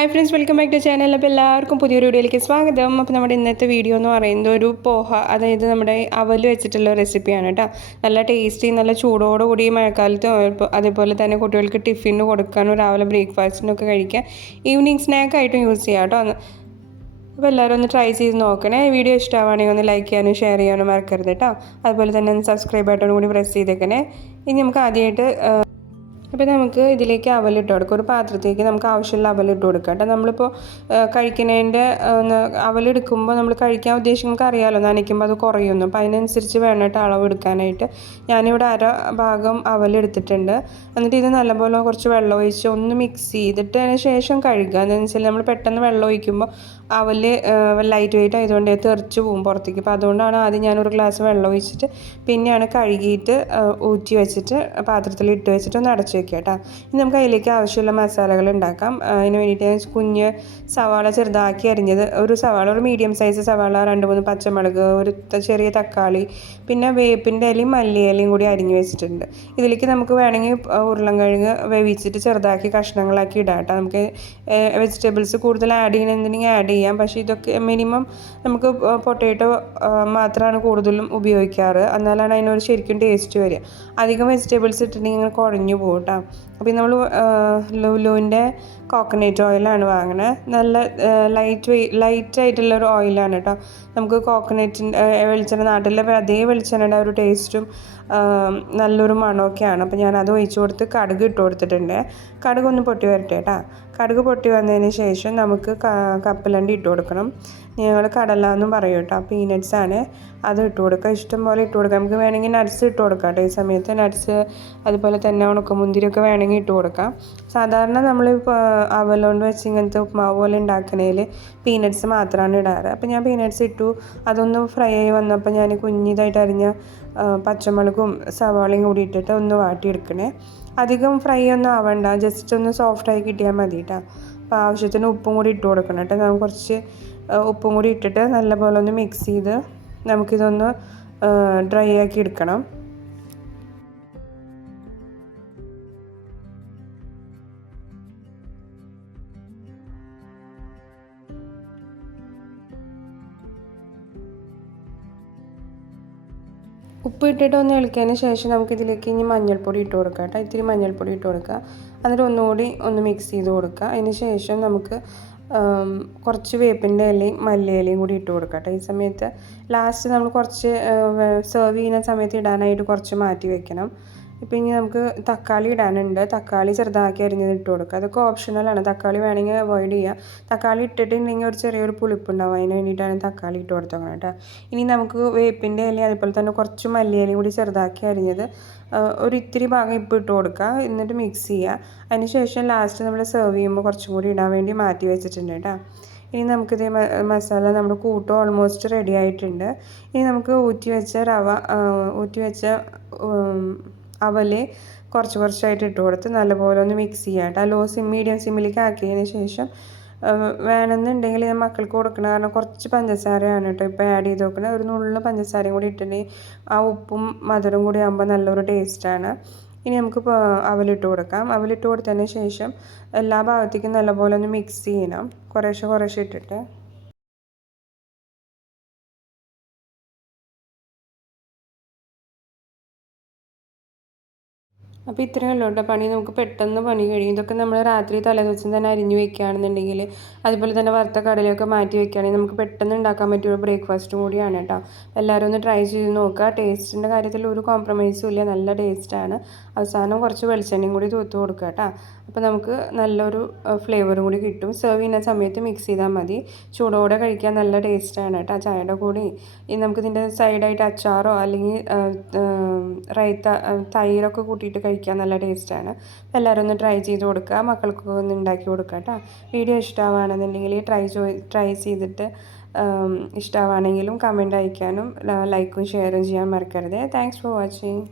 Hi friends, welcome back to channel. അപ്പോൾ എല്ലാവർക്കും പുതിയൊരു വീഡിയോയിലേക്ക് സ്വാഗതം. അപ്പോൾ നമ്മുടെ ഇന്നത്തെ വീഡിയോ എന്ന് പറയുന്നത് ഒരു പോഹ, അതായത് നമ്മുടെ അവൽ വെച്ചിട്ടുള്ള റെസിപ്പിയാണ് കേട്ടോ. നല്ല ടേസ്റ്റി, നല്ല ചൂടോടുകൂടി മഴക്കാലത്ത് അതേപോലെ തന്നെ കുട്ടികൾക്ക് ടിഫിന് കൊടുക്കാനും രാവിലെ ബ്രേക്ക്ഫാസ്റ്റിനൊക്കെ കഴിക്കാൻ ഈവനിങ് സ്നാക്കായിട്ടും യൂസ് ചെയ്യാം കേട്ടോ. അപ്പോൾ എല്ലാവരും ഒന്ന് ട്രൈ ചെയ്ത് നോക്കണേ. വീഡിയോ ഇഷ്ടമാണെങ്കിൽ ഒന്ന് ലൈക്ക് ചെയ്യാനും ഷെയർ ചെയ്യാനും മറക്കരുത് കേട്ടോ. അതുപോലെ തന്നെ ഒന്ന് സബ്സ്ക്രൈബ് ബട്ടൺ കൂടി പ്രസ് ചെയ്തേക്കണേ. ഇനി നമുക്ക് ആദ്യമായിട്ട് അപ്പോൾ നമുക്ക് ഇതിലേക്ക് അവലിട്ട് കൊടുക്കാം. ഒരു പാത്രത്തേക്ക് നമുക്ക് ആവശ്യമുള്ള അവലിട്ട് കൊടുക്കാം കേട്ടോ. നമ്മളിപ്പോൾ കഴിക്കുന്നതിൻ്റെ അവലെടുക്കുമ്പോൾ നമ്മൾ കഴിക്കാൻ ഉദ്ദേശിക്കും, നമുക്ക് അറിയാമല്ലോ, നനയ്ക്കുമ്പോൾ അത് കുറയുന്നു. അപ്പോൾ അതിനനുസരിച്ച് വേണം കേട്ടോ അളവ് എടുക്കാനായിട്ട്. ഞാനിവിടെ അര ഭാഗം അവലെടുത്തിട്ടുണ്ട്. എന്നിട്ട് ഇത് നല്ലപോലെ കുറച്ച് വെള്ളം ഒഴിച്ച് ഒന്ന് മിക്സ് ചെയ്തിട്ട് അതിന് ശേഷം കഴുകുക. എന്താണെന്ന് വെച്ചാൽ നമ്മൾ പെട്ടെന്ന് വെള്ളം ഒഴിക്കുമ്പോൾ അവൽ ലൈറ്റ് വെയിറ്റ് ആയതുകൊണ്ട് തെറിച്ച് പോകും പുറത്തേക്ക്. അപ്പോൾ അതുകൊണ്ടാണ് ആദ്യം ഞാനൊരു ഗ്ലാസ് വെള്ളം ഒഴിച്ചിട്ട് പിന്നെയാണ് കഴുകിയിട്ട് ഊറ്റി വെച്ചിട്ട് പാത്രത്തിൽ ഇട്ട് വെച്ചിട്ട് ഒന്ന് അടച്ചു വെക്കുക കേട്ടോ. ഇനി നമുക്ക് അതിലേക്ക് ആവശ്യമുള്ള മസാലകൾ ഉണ്ടാക്കാം. അതിന് വേണ്ടിയിട്ട് കുഞ്ഞ് സവാള ചെറുതാക്കി അരിഞ്ഞത്, ഒരു സവാള, ഒരു മീഡിയം സൈസ് സവാള, 2-3 പച്ചമുളക്, ഒരു ചെറിയ തക്കാളി, പിന്നെ വേപ്പിൻ്റെ ഇലയും മല്ലിയിലയും കൂടി അരിഞ്ഞ് വെച്ചിട്ടുണ്ട്. ഇതിലേക്ക് നമുക്ക് വേണമെങ്കിൽ ഉരുളൻകിഴങ്ങ് വേവിച്ചിട്ട് ചെറുതാക്കി കഷ്ണങ്ങളാക്കി ഇടാം കേട്ടോ. നമുക്ക് വെജിറ്റബിൾസ് കൂടുതൽ ആഡ് ചെയ്യണമെന്നുണ്ടെങ്കിൽ ആഡ് ചെയ്യാം. പക്ഷേ ഇതൊക്കെ മിനിമം നമുക്ക് പൊട്ടാറ്റോ മാത്രമാണ് കൂടുതലും ഉപയോഗിക്കാറ്. എന്നാലാണ് അതിനൊരു ശരിക്കും ടേസ്റ്റ് വരിക. അധികം വെജിറ്റബിൾസ് ഇട്ടിട്ടുണ്ടെങ്കിൽ ഇങ്ങനെ കുഴഞ്ഞു പോകും കേട്ടോ. അപ്പോൾ നമ്മൾ ലുലുവിൻ്റെ കോക്കനട്ട് ഓയിലാണ് വാങ്ങണത്. നല്ല ലൈറ്റായിട്ടുള്ളൊരു ഓയിലാണ് കേട്ടോ. നമുക്ക് കോക്കനട്ടിൻ്റെ വെളിച്ചെണ്ണ, നാട്ടിലെ അതേ വെളിച്ചെണ്ണയുടെ ഒരു ടേസ്റ്റും നല്ലൊരു മണമൊക്കെയാണ്. അപ്പോൾ ഞാനത് ഒഴിച്ച് കൊടുത്ത് കടുക് ഇട്ട് കൊടുത്തിട്ടുണ്ട്. കടുക് ഒന്ന് പൊട്ടി വരട്ടെ കേട്ടോ. കടുക് പൊട്ടി വന്നതിന് ശേഷം നമുക്ക് കപ്പലണ്ടി ഇട്ട് കൊടുക്കണം. ഞങ്ങൾ കടല എന്നും പറയും കേട്ടോ. പീനട്ട്സാണ്, അത് ഇട്ട് കൊടുക്കുക. ഇഷ്ടം പോലെ ഇട്ട് കൊടുക്കാം. നമുക്ക് വേണമെങ്കിൽ നട്ട്സ് ഇട്ട് കൊടുക്കാം കേട്ടോ. ഈ സമയത്ത് നട്ട്സ്, അതുപോലെ തന്നെ ഉണക്കമുന്തിരിയൊക്കെ വേണമെങ്കിൽ ഇട്ട് കൊടുക്കാം. സാധാരണ നമ്മൾ അവലുകൊണ്ട് വെച്ച് ഇങ്ങനത്തെ ഉപ്മാവ് പോലെ ഉണ്ടാക്കണേൽ പീനട്ട്സ് മാത്രമാണ് ഇടാറ്. അപ്പോൾ ഞാൻ പീനട്ട്സ് ഇട്ടു. അതൊന്ന് ഫ്രൈ ആയി വന്നപ്പോൾ ഞാൻ കുഞ്ഞിതായിട്ട് അരിഞ്ഞ പച്ചമുളകും സവാളയും കൂടി ഇട്ടിട്ട് ഒന്ന് വാട്ടിയെടുക്കണേ. അധികം ഫ്രൈ ഒന്നും ആവണ്ട, ജസ്റ്റ് ഒന്ന് സോഫ്റ്റായി കിട്ടിയാൽ മതി കേട്ടോ. അപ്പോൾ ആവശ്യത്തിന് ഉപ്പും കൂടി ഇട്ട് കൊടുക്കണം കേട്ടോ. നമുക്ക് കുറച്ച് ഉപ്പും കൂടി ഇട്ടിട്ട് നല്ലപോലെ ഒന്ന് മിക്സ് ചെയ്ത് നമുക്കിതൊന്ന് ഡ്രൈ ആക്കി എടുക്കണം. ഉപ്പ് ഇട്ടിട്ട് ഒന്ന് ഇളക്കിയതിന് ശേഷം നമുക്കിതിലേക്ക് ഇനി മഞ്ഞൾപ്പൊടി ഇട്ട് കൊടുക്കാം കേട്ടോ. ഇത്തിരി മഞ്ഞൾപ്പൊടി ഇട്ട് കൊടുക്കുക. എന്നിട്ട് ഒന്നുകൂടി ഒന്ന് മിക്സ് ചെയ്ത് കൊടുക്കുക. അതിന് ശേഷം നമുക്ക് കുറച്ച് വേപ്പിൻ്റെ ഇലയും മല്ലിയിലയും കൂടി ഇട്ട് കൊടുക്കാം കേട്ടോ. ഈ സമയത്ത് ലാസ്റ്റ് നമ്മൾ കുറച്ച് സെർവ് ചെയ്യുന്ന സമയത്ത് ഇടാനായിട്ട് കുറച്ച് മാറ്റി വെക്കണം. ഇപ്പം ഇനി നമുക്ക് തക്കാളി ഇടാനുണ്ട്. തക്കാളി ചെറുതാക്കി അരിഞ്ഞത് ഇട്ട് കൊടുക്കുക. അതൊക്കെ ഓപ്ഷണലാണ്. തക്കാളി വേണമെങ്കിൽ അവോയ്ഡ് ചെയ്യുക. തക്കാളി ഇട്ടിട്ടുണ്ടെങ്കിൽ ഒരു ചെറിയൊരു പുളിപ്പുണ്ടാവും. അതിന് വേണ്ടിയിട്ടാണ് തക്കാളി ഇട്ട് കൊടുത്തത് കേട്ടോ. ഇനി നമുക്ക് വേപ്പിൻ്റെ ഇല, അതുപോലെ തന്നെ കുറച്ച് മല്ലിയിലയും കൂടി ചെറുതാക്കി അരിഞ്ഞത് ഒരു ഇത്തിരി ഭാഗം ഇപ്പോൾ ഇട്ട് കൊടുക്കുക. എന്നിട്ട് മിക്സ് ചെയ്യുക. അതിന് ശേഷം ലാസ്റ്റ് നമ്മൾ സെർവ് ചെയ്യുമ്പോൾ കുറച്ചും കൂടി ഇടാൻ വേണ്ടി മാറ്റി വെച്ചിട്ടുണ്ട് കേട്ടോ. ഇനി നമുക്കിത് മസാല നമ്മുടെ കൂട്ട് ഓൾമോസ്റ്റ് റെഡി ആയിട്ടുണ്ട്. ഇനി നമുക്ക് ഊറ്റി വെച്ച അവൽ കുറച്ച് കുറച്ചായിട്ട് ഇട്ട് കൊടുത്ത് നല്ലപോലെ ഒന്ന് മിക്സ് ചെയ്യാം കേട്ടോ. മീഡിയം സിമ്മിലേക്ക് ആക്കിയതിന് ശേഷം വേണമെന്നുണ്ടെങ്കിൽ ഞാൻ മക്കൾക്ക് കൊടുക്കണം. കാരണം കുറച്ച് പഞ്ചസാരയാണ് കേട്ടോ ഇപ്പോൾ ആഡ് ചെയ്ത് നോക്കുന്നത്. ഒരു നുള്ളു പഞ്ചസാരയും കൂടി ഇട്ടിട്ടുണ്ടെങ്കിൽ ആ ഉപ്പും മധുരം കൂടി ആകുമ്പോൾ നല്ലൊരു ടേസ്റ്റാണ്. ഇനി നമുക്ക് അവലിട്ട് കൊടുക്കാം. അവലിട്ട് കൊടുത്തതിന് ശേഷം എല്ലാ ഭാഗത്തേക്കും നല്ലപോലെ ഒന്ന് മിക്സ് ചെയ്യണം, കുറേശ്ശെ ഇട്ടിട്ട്. അപ്പോൾ ഇത്രയേ ഉള്ളൂ കേട്ടോ പണി. നമുക്ക് പെട്ടെന്ന് പണി കഴിയും. ഇതൊക്കെ നമ്മൾ രാത്രി തലേദിവസം തന്നെ അരിഞ്ഞു വെക്കുകയാണെന്നുണ്ടെങ്കിൽ, അതുപോലെ തന്നെ വറുത്ത കടലയൊക്കെ മാറ്റി വെക്കുകയാണെങ്കിൽ നമുക്ക് പെട്ടെന്ന് ഉണ്ടാക്കാൻ പറ്റിയ ഒരു ബ്രേക്ക്ഫാസ്റ്റും കൂടിയാണ് കേട്ടോ. എല്ലാവരും ഒന്ന് ട്രൈ ചെയ്ത് നോക്കുക. ടേസ്റ്റിൻ്റെ കാര്യത്തിൽ ഒരു കോംപ്രമൈസും ഇല്ല, നല്ല ടേസ്റ്റാണ്. അവസാനം കുറച്ച് വെളിച്ചെണ്ണയും കൂടി തൂത്ത് കൊടുക്കുക കേട്ടോ. അപ്പോൾ നമുക്ക് നല്ലൊരു ഫ്ലേവറും കൂടി കിട്ടും. സെർവ് ചെയ്യുന്ന സമയത്ത് മിക്സ് ചെയ്താൽ മതി. ചൂടോടെ കഴിക്കാൻ നല്ല ടേസ്റ്റാണ് കേട്ടോ. ചായയുടെ കൂടി നമുക്കിതിൻ്റെ സൈഡായിട്ട് അച്ചാറോ അല്ലെങ്കിൽ തൈരൊക്കെ കൂട്ടിയിട്ട് കഴിക്കാൻ നല്ല ടേസ്റ്റാണ്. എല്ലാവരും ഒന്ന് ട്രൈ ചെയ്ത് കൊടുക്കുക. മക്കൾക്കൊക്കെ ഒന്ന് ഉണ്ടാക്കി കൊടുക്കുക കേട്ടോ. വീഡിയോ ഇഷ്ടമാണെന്നുണ്ടെങ്കിൽ ട്രൈ ചെയ്തിട്ട് ഇഷ്ടമാണെങ്കിലും കമൻറ്റ് അയക്കാനും ലൈക്കും ഷെയറും ചെയ്യാൻ മറക്കരുത്. Thanks for watching.